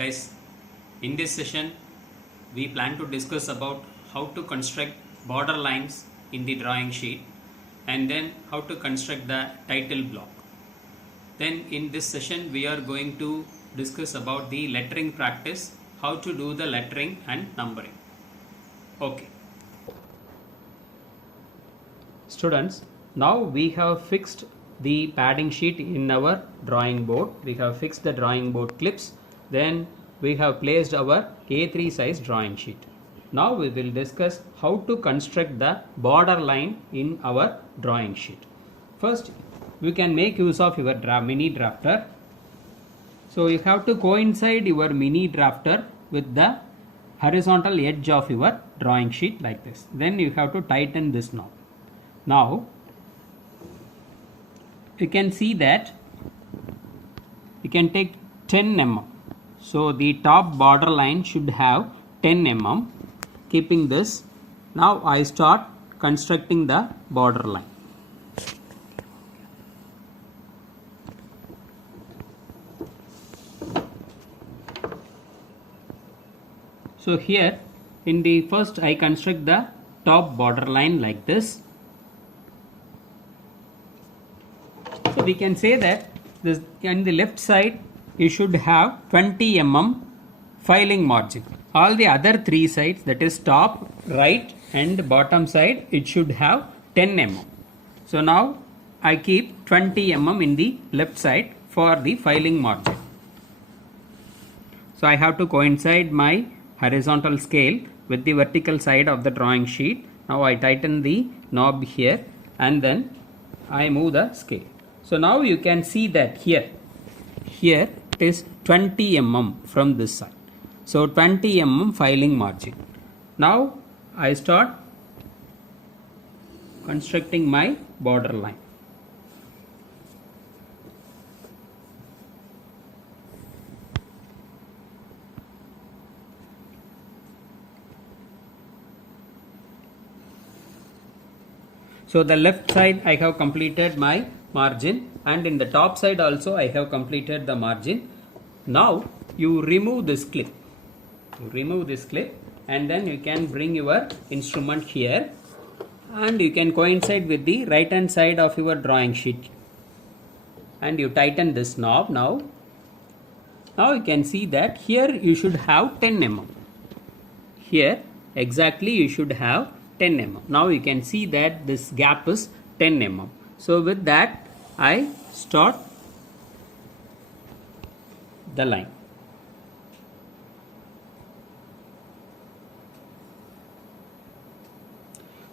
guys, in this session we plan to discuss about how to construct border lines in the drawing sheet and then how to construct the title block. Then in this session we are going to discuss about the lettering practice, how to do the lettering and numbering. Okay. Students, now we have fixed the padding sheet in our drawing board. We have fixed the drawing board clips. Then we have placed our A3 size drawing sheet. Now we will discuss how to construct the border line in our drawing sheet. First, you can make use of your mini drafter. So you have to coincide your mini drafter with the horizontal edge of your drawing sheet like this. Then you have to tighten this knob. Now you can see that you can take 10 mm. So the top border line should have 10 mm. Keeping this, now I start constructing the border line. So here in the first I construct the top border line like this. So we can say that this on the left side you should have 20 mm filing margin. All the other three sides, that is top, right and bottom side, it should have 10 mm. So now I keep 20 mm in the left side for the filing margin. So I have to coincide my horizontal scale with the vertical side of the drawing sheet. Now I tighten the knob here and then I move the scale. So now you can see that here it is 20 mm from this side. So 20 mm filing margin. Now I start constructing my border line. So the left side I have completed my margin and in the top side also I have completed the margin. Now you remove this clip. And then you can bring your instrument here and you can coincide with the right hand side of your drawing sheet and you tighten this knob. Now you can see that here you should have 10 mm. Here exactly you should have 10 mm. Now you can see that this gap is 10 mm. So with that I start the line.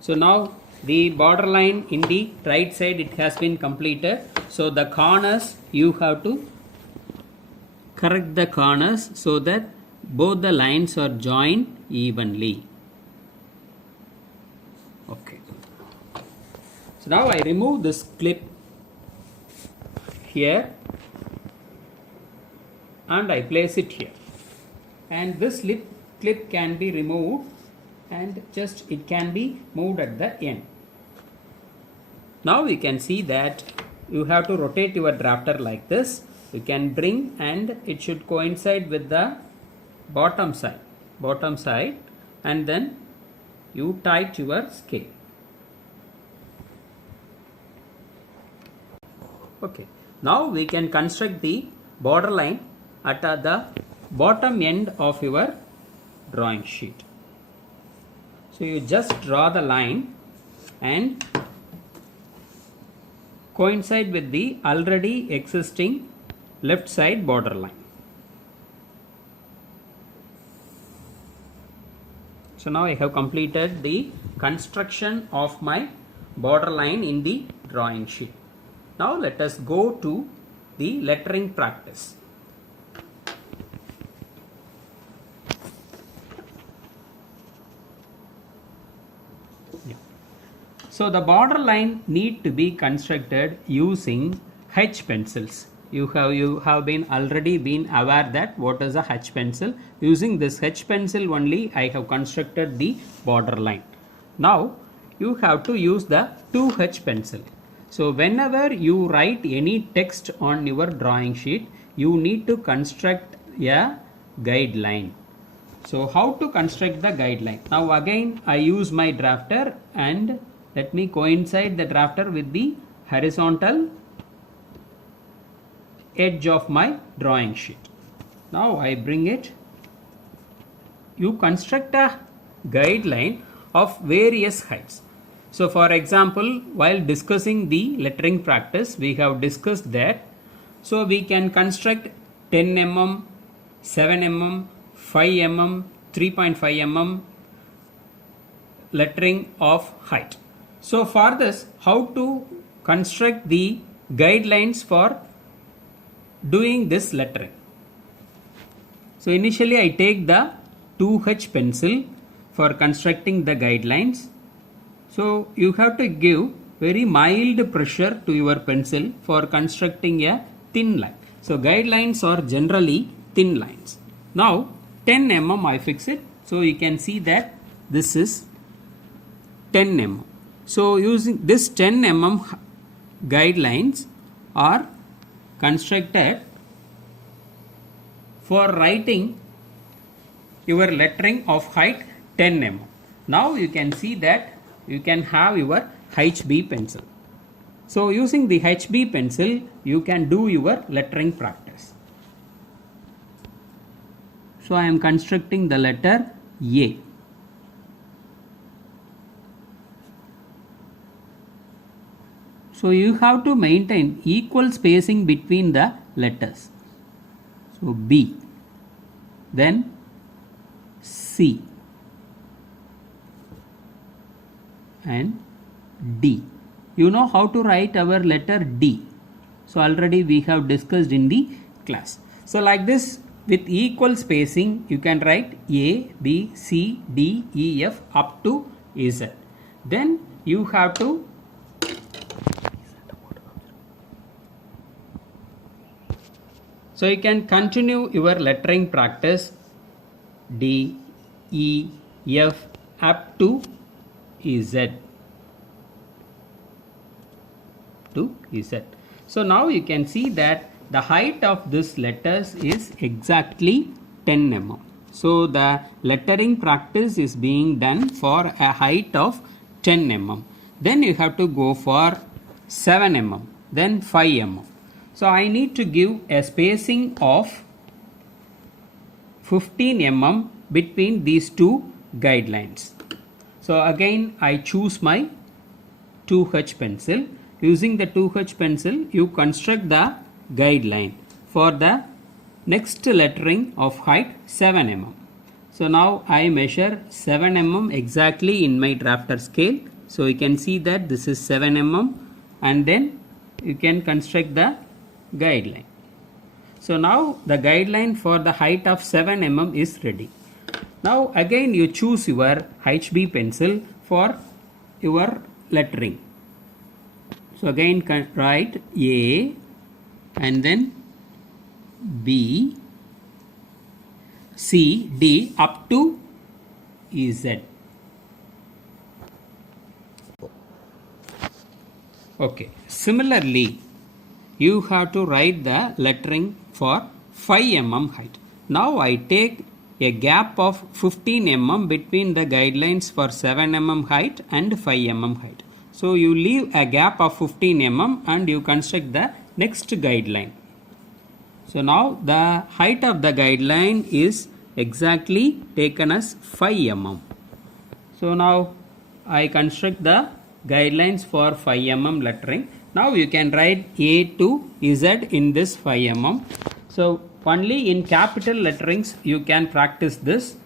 So now the border line in the right side, it has been completed. So the corners, you have to correct the corners so that both the lines are joined evenly. Okay. So now I remove this clip here and I place it here. And this clip can be removed and just it can be moved at the end. Now you can see that you have to rotate your drafter like this. You can bring and it should coincide with the bottom side and then you tight your scale. Okay. Now we can construct the border line at the bottom end of your drawing sheet. So you just draw the line and coincide with the already existing left side border line. So now I have completed the construction of my border line in the drawing sheet. Now let us go to the lettering practice. So the border line need to be constructed using H pencils. You have already been aware that what is a H pencil. Using this H pencil only I have constructed the border line. Now you have to use the 2H pencil. So whenever you write any text on your drawing sheet, you need to construct a guideline. So how to construct the guideline? Now again I use my drafter and let me coincide the drafter with the horizontal edge of my drawing sheet. Now I bring it. You construct a guideline of various heights. So for example, while discussing the lettering practice, we have discussed that. So we can construct 10 mm, 7 mm, 5 mm, 3.5 mm lettering of height. So for this, how to construct the guidelines for doing this lettering? So initially I take the 2H pencil for constructing the guidelines. So you have to give very mild pressure to your pencil for constructing a thin line. So guidelines are generally thin lines. Now 10 mm I fix it. So you can see that this is 10 mm. So using this 10 mm guidelines are constructed for writing your lettering of height 10 mm. Now you can see that you can have your HB pencil. So using the HB pencil you can do your lettering practice. So I am constructing the letter A. So you have to maintain equal spacing between the letters. So B, then C and D. You know how to write our letter D. So already we have discussed in the class. So like this, with equal spacing you can write A, B, C, D, E, F up to Z. Then you have to so you can continue your lettering practice D, E, F up to Z. So now you can see that the height of this letters is exactly 10 mm. So the lettering practice is being done for a height of 10 mm. Then you have to go for 7 mm, then 5 mm. So I need to give a spacing of 15 mm between these two guidelines. So again I choose my 2H pencil. Using the 2H pencil you construct the guideline for the next lettering of height 7 mm. So now I measure 7 mm exactly in my drafter scale. So you can see that this is 7 mm and then you can construct the guideline. So now the guideline for the height of 7 mm is ready. Now again you choose your HB pencil for your lettering. So again write A and then B, C, D up to Z. Okay. Similarly, you have to write the lettering for 5 mm height. Now I take a gap of 15 mm between the guidelines for 7 mm height and 5 mm height. So you leave a gap of 15 mm and you construct the next guideline. So now the height of the guideline is exactly taken as 5 mm. So now I construct the guidelines for 5 mm lettering. Now you can write A to Z in this 5 mm. So only in capital letterings you can practice this.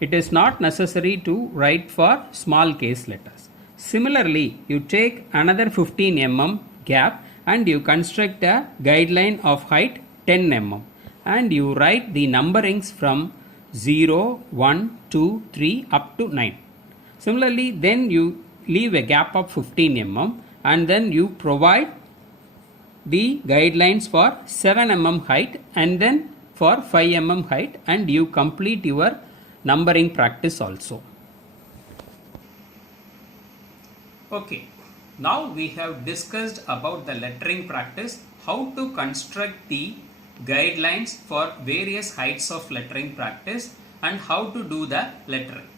It is not necessary to write for small case letters. Similarly, you take another 15 mm gap and you construct a guideline of height 10 mm and you write the numberings from 0, 1, 2, 3 up to 9. Similarly, then you leave a gap of 15 mm and then you provide the guidelines for 7 mm height and then for 5 mm height and you complete your numbering practice also. Okay, now we have discussed about the lettering practice, how to construct the guidelines for various heights of lettering practice and how to do the lettering.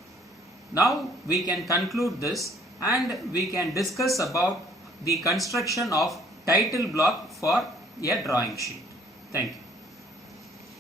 Now we can conclude this and we can discuss about the construction of title block for a drawing sheet. Thank you.